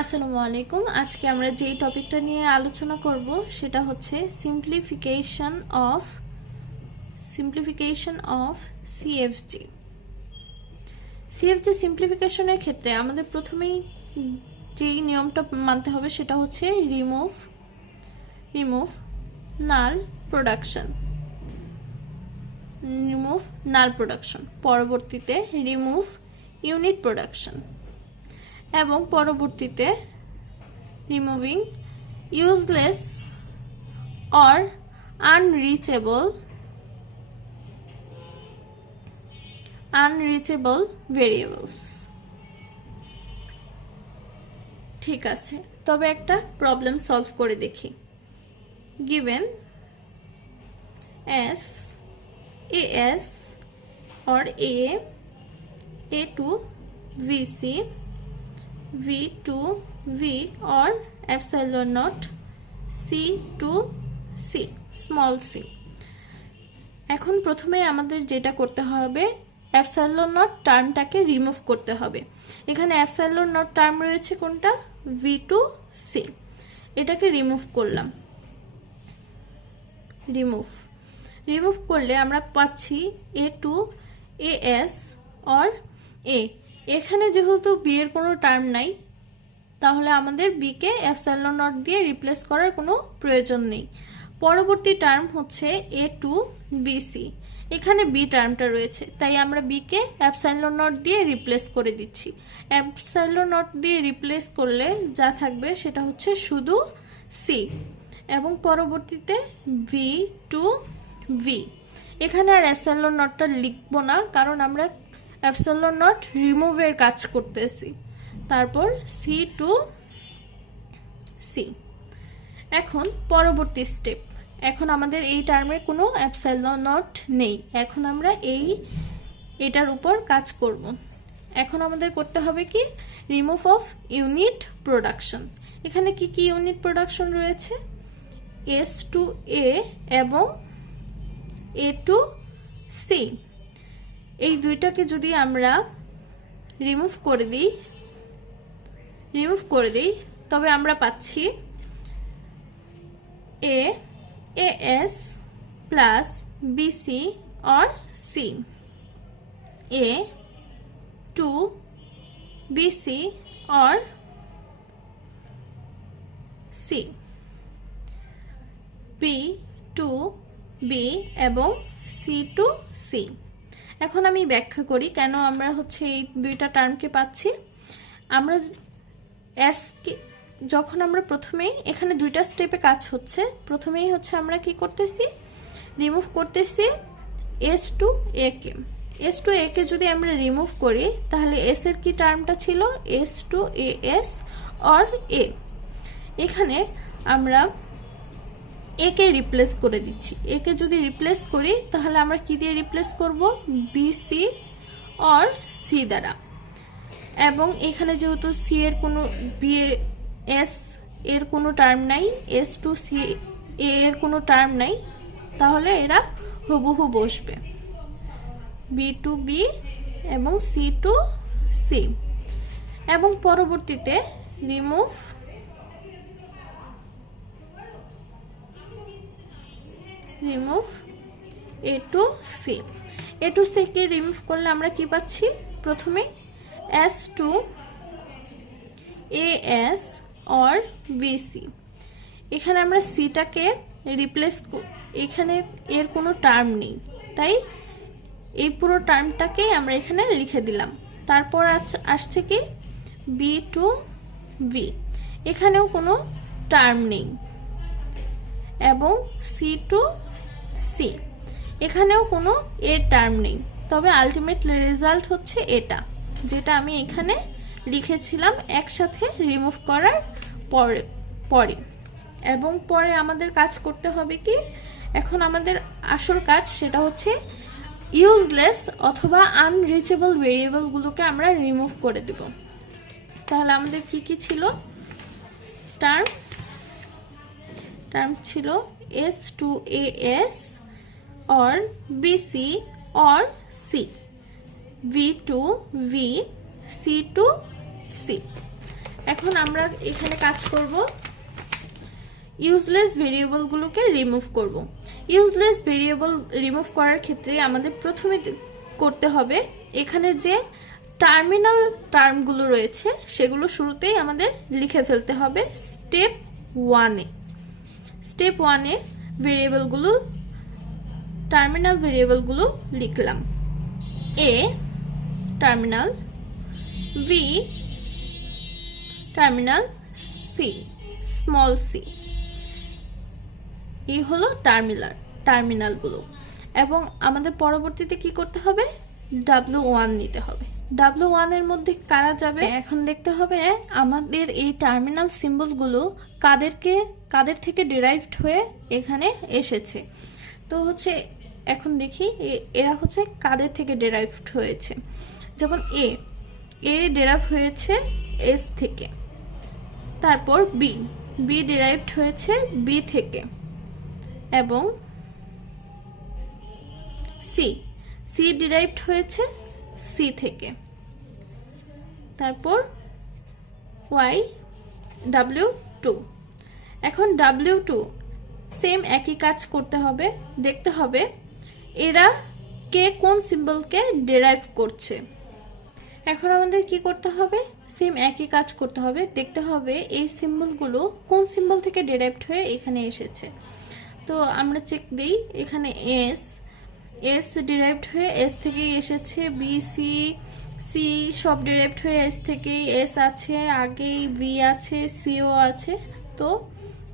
আসসালামু আলাইকুম। আজকে আমরা যেই টপিকটা নিয়ে আলোচনা করব সেটা হচ্ছে সিম্পলিফিকেশন অফ সিএফজি। সিএফজি সিম্পলিফিকেশনের ক্ষেত্রে আমাদের প্রথমেই যেই নিয়মটা মানতে হবে সেটা হচ্ছে রিমুভ নাল প্রোডাকশন, পরবর্তীতে রিমুভ ইউনিট প্রোডাকশন এবং পরবর্তীতে removing useless or unreachable variables। ঠিক আছে, তবে একটা প্রবলেম সলভ করে দেখি। given as or a to vc, v to v or epsilon naught c to c, small c। এখন প্রথমে আমাদের যেটা করতে হবে, এপসাইলন নট টার্মটাকে রিমুভ করতে হবে। এখানে এপসাইলন নট টার্ম রয়েছে কোনটা, ভি টু সি, এটাকে রিমুভ করলাম। রিমুভ করলে আমরা পাচ্ছি এ two A S or A. এখানে যেহেতু বি এর কোনো টার্ম নাই, তাহলে আমাদের বি কে এপসাইলন নট দিয়ে রিপ্লেস করার কোনো প্রয়োজন নেই। পরবর্তী টার্ম হচ্ছে এ টু বিসি, এখানে বি টার্মটা রয়েছে, তাই আমরা বি কে এপসাইলন নট দিয়ে রিপ্লেস করে দিচ্ছি। এপসাইলন নট দিয়ে রিপ্লেস করলে যা থাকবে সেটা হচ্ছে শুধু সি, এবং পরবর্তীতে ভি টু ভি। এখানে আর এপসাইলন নটটা লিখবো না, কারণ আমরা এপসাইলন নট রিমুভের কাজ করতেছি। তারপর সি টু সি। এখন পরবর্তী স্টেপ, এখন আমাদের এই টার্মে কোনো এপসাইলন নট নেই, এখন আমরা এটার উপর কাজ করব। এখন আমাদের করতে হবে কি, রিমুভ অফ ইউনিট প্রোডাকশন। এখানে কি কি ইউনিট প্রোডাকশন রয়েছে, এস টু এ এবং এ টু সি। এই দুইটাকে যদি আমরা রিমুভ করে দিই তবে আমরা পাচ্ছি এস প্লাস বিসি और সি, এ টু বিসি और সি, বি টু বি এবং সি টু সি। এখন আমি ব্যাখ্যা করি কেন আমরা হচ্ছে এই দুইটা টার্মকে পাচ্ছি। আমরা এসকে যখন আমরা প্রথমেই এখানে দুইটা স্টেপে কাজ হচ্ছে, প্রথমেই হচ্ছে আমরা কি করতেছি, রিমুভ করতেছি S to A K. S to এ কে যদি আমরা রিমুভ করি তাহলে এস এর কি টার্মটা ছিল, S to A S or A. এখানে আমরা এ কে রিপ্লেস করে দিচ্ছি। এ কে যদি রিপ্লেস করি তাহলে আমরা কি দিয়ে রিপ্লেস করব, বিসি অর সি দ্বারা। এবং এখানে যেহেতু সি এর কোনো বি এস এর কোনো টার্ম নাই, এস টু সি এ এর কোনো টার্ম নাই, তাহলে এরা হুবহু বসবে, বি টু বি এবং সি টু সি। এবং পরবর্তীতে remove A to C. A to C কে রিমুভ করলে আমরা কি পাচ্ছি, প্রথমে S to A S or BC. এখানে আমরা সিটাকে রিপ্লেস, এখানে এর কোনো টার্ম নেই, তাই এই পুরো টার্মটাকে আমরা এখানে লিখে দিলাম। তারপর আসছে কি বি টু ভি, এখানেও কোনো টার্ম নেই, এবং সি টু সি, এখানেও কোনো এর টার্ম নেই। তবে আলটিমেট রেজাল্ট হচ্ছে এটা, যেটা আমি এখানে লিখেছিলাম একসাথে রিমুভ করার পরে। এবং পরে আমাদের কাজ করতে হবে কি, এখন আমাদের আসল কাজ সেটা হচ্ছে ইউজলেস অথবা আনরিচেবল ভেরিয়েবলগুলোকে আমরা রিমুভ করে দেব। তাহলে আমাদের কি কি ছিল, টার্ম ছিল S to A S or BC or C, V to V, C to C. এখন আমরা এখানে কাজ করব ইউজলেস ভেরিয়েবলগুলোকে রিমুভ করব। ইউজলেস ভেরিয়েবল রিমুভ করার ক্ষেত্রে আমাদের প্রথমে করতে হবে এখানে যে টার্মিনাল টার্মগুলো রয়েছে সেগুলো শুরুতেই আমাদের লিখে ফেলতে হবে স্টেপ 1-এ। স্টেপ 1-এ ভেরিয়েবলগুলো টার্মিনাল ভেরিয়েবলগুলো লিখলাম। A terminal, B terminal, C small C. এই হলো টার্মিনালগুলো। এবং আমাদের পরবর্তীতে কি করতে হবে, W1 নিতে হবে। W1 এর মধ্যে কারা যাবে এখন দেখতে হবে। আমাদের এই টার্মিনাল সিম্বলগুলো কাদের থেকে ডিরাইভড হয়ে এখানে এসেছে। তো হচ্ছে এখন দেখি এরা হচ্ছে কাদের থেকে ডিরাইভড হয়েছে। যেমন এ ডিরাইভ হয়েছে এস থেকে। তারপর বি ডিরাইভড হয়েছে বি থেকে। এবং সি ডিরাইভড হয়েছে সি থেকে। তারপর W2। এখন W2 সেম একই কাজ করতে হবে, দেখতে হবে এরা কে কোন সিম্বলকে ডিরাইভ করছে। এখন আমাদের কি করতে হবে, সেম একই কাজ করতে হবে, দেখতে হবে এই সিম্বলগুলো কোন সিম্বল থেকে ডিরাইভড হয়ে এখানে এসেছে। তো আমরা চেক দিই, এখানে এস ডিরাইভড হয়ে এস থেকেই এসেছে। বি সি সব ডিরাইভড হয়ে এস থেকেই, এস আছে আগেই, বি আছে, সিও আছে। তো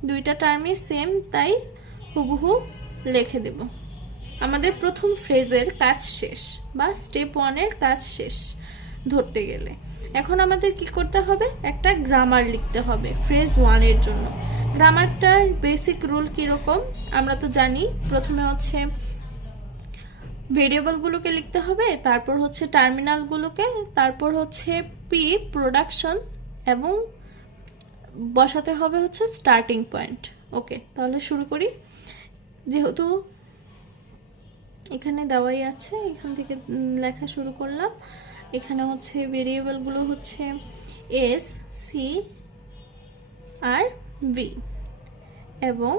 দুইটা টার্মই সেম, তাই হুবহু লিখে দেব। আমাদের প্রথম ফ্রেজের কাজ শেষ, বা স্টেপ 1-এর কাজ শেষ ধরতে গেলে। এখন আমাদের কি করতে হবে, একটা গ্রামার লিখতে হবে ফ্রেজ 1-এর জন্য। গ্রামারটার বেসিক রুল কিরকম আমরা তো জানি। প্রথমে হচ্ছে ভেরিয়েবলগুলোকে লিখতে হবে, তারপর হচ্ছে টার্মিনালগুলোকে, তারপর হচ্ছে পি প্রোডাকশন, এবং বসাতে হবে হচ্ছে স্টার্টিং পয়েন্ট। ওকে, তাহলে শুরু করি। যেহেতু এখানে দেওয়াই আছে, এখান থেকে লেখা শুরু করলাম। এখানে হচ্ছে ভেরিয়েবলগুলো হচ্ছে এস, সি আর বি, এবং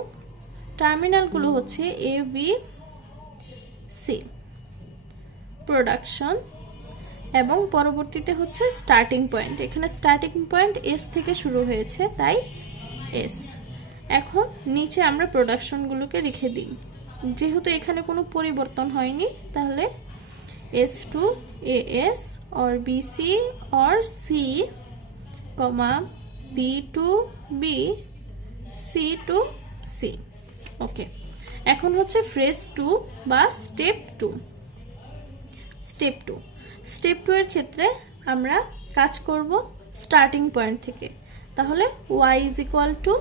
টার্মিনালগুলো হচ্ছে এ, বি, সি প্রোডাকশন, এবং পরবর্তীতে হচ্ছে স্টার্টিং পয়েন্ট। এখানে স্টার্টিং পয়েন্ট এস থেকে শুরু হয়েছে, তাই এস। এখন নিচে আমরা প্রোডাকশনগুলোকে লিখে দিই। যেহেতু এখানে কোনো পরিবর্তন হয়নি, তাহলে S2 AS or BC or C, B2 B, C to C। ওকে, এখন হচ্ছে ফ্রেজ 2 বা স্টেপ 2। স্টেপ 2 এর ক্ষেত্রে আমরা কাজ করব স্টার্টিং পয়েন্ট থেকে। তাহলে y is equal to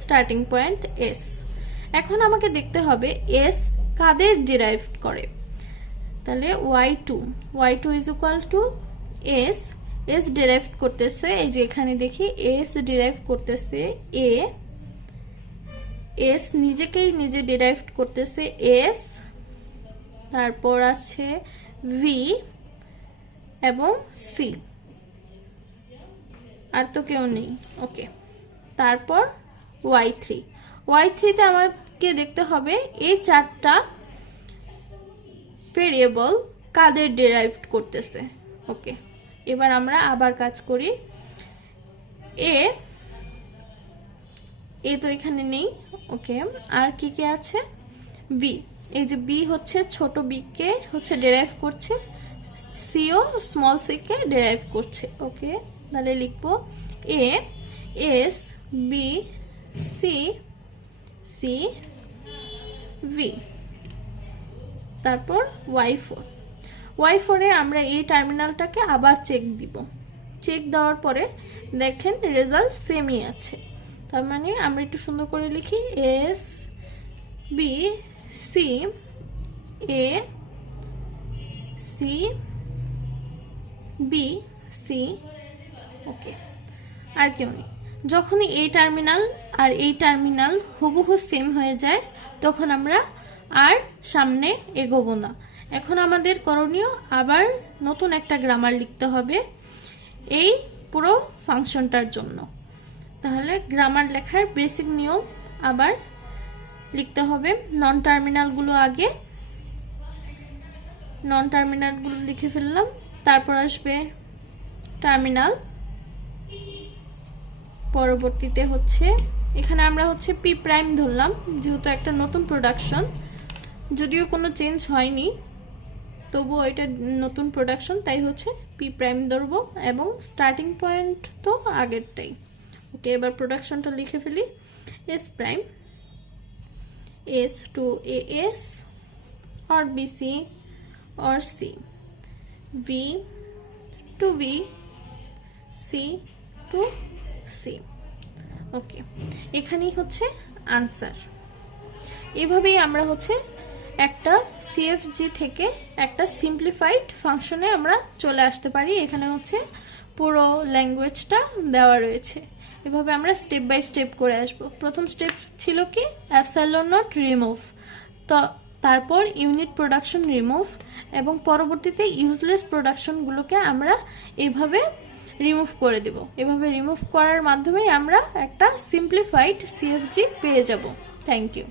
starting point S। এখন আমাকে দেখতে হবে S কাদের ডিরাইভ করে। তাহলে y2 is equal to S derive করতেছে, এই যে এখানে দেখি S ডিরাইভ করতেছে S নিজেকেই নিজে ডিরাইভ করতেছে S, তারপর আছে V এবং C, আর তো কেউ নেই। ওকে, তারপর y3 তে আমাকে দেখতে হবে এই চারটা ভেরিয়েবল কাদের ডিরাইভ করতেছে। ওকে, এবার আমরা আবার কাজ করি। এ তো এখানে নেই। ওকে, আর কি কি আছে, বি, এই যে বি হচ্ছে ছোট বি কে হচ্ছে ডিরাইভ করছে, সিও স্মল সি কে ডিরাইভ করছে। ওকে, তাহলে লিখবো A S B C C V. তারপর y4 এ আমরা এই টার্মিনালটাকে আবার চেক দিব। চেক দেওয়ার পরে দেখেন রেজাল্ট সেমই আছে। তার মানে আমরা একটু সুন্দর করে লিখি S B C A C B C. Okay, আর কেউ নেই। যখনই এই টার্মিনাল আর এই টার্মিনাল হুবহু সেম হয়ে যায়, তখন আমরা আর সামনে এগোবো না। এখন আমাদের করণীয় আবার নতুন একটা গ্রামার লিখতে হবে। এই পুরো ফাংশনটার জন্য। তাহলে গ্রামার লেখার বেসিক নিয়ম আবার লিখতে হবে। নন টার্মিনালগুলো আগে, নন টার্মিনালগুলো লিখে ফেললাম, তারপর আসবে টার্মিনাল, পরবর্তীতে হচ্ছে এখানে আমরা হচ্ছে পি প্রাইম ধরলাম যেহেতু একটা নতুন প্রোডাকশন, যদিও কোনো চেঞ্জ হয়নি তবুও এটা নতুন প্রোডাকশন তাই হচ্ছে পি প্রাইম ধরবো, এবং স্টার্টিং পয়েন্ট তো আগেরটাই। ওকে, এবার প্রোডাকশনটা লিখে ফেলি। S prime S to A S or BC or C, V to V, C to C। ওকে, এখানেই হচ্ছে আনসার। এভাবেই আমরা হচ্ছে একটা সিএফজি থেকে একটা সিম্পলিফাইড ফাংশনে আমরা চলে আসতে পারি। এখানে হচ্ছে পুরো ল্যাঙ্গুয়েজটা দেওয়া রয়েছে, এভাবে আমরা স্টেপ বাই স্টেপ করে আসব। প্রথম স্টেপ ছিল কি অ্যাপসাইলন নট রিমুভ, তো তারপর ইউনিট প্রোডাকশন রিমুভ, এবং পরবর্তীতে ইউজলেস প্রোডাকশনগুলোকে আমরা এভাবে রিমুভ করে দেব। এভাবে রিমুভ করার মাধ্যমে আমরা একটা সিম্পলিফাইড সিএফজি পেয়ে যাব। Thank you.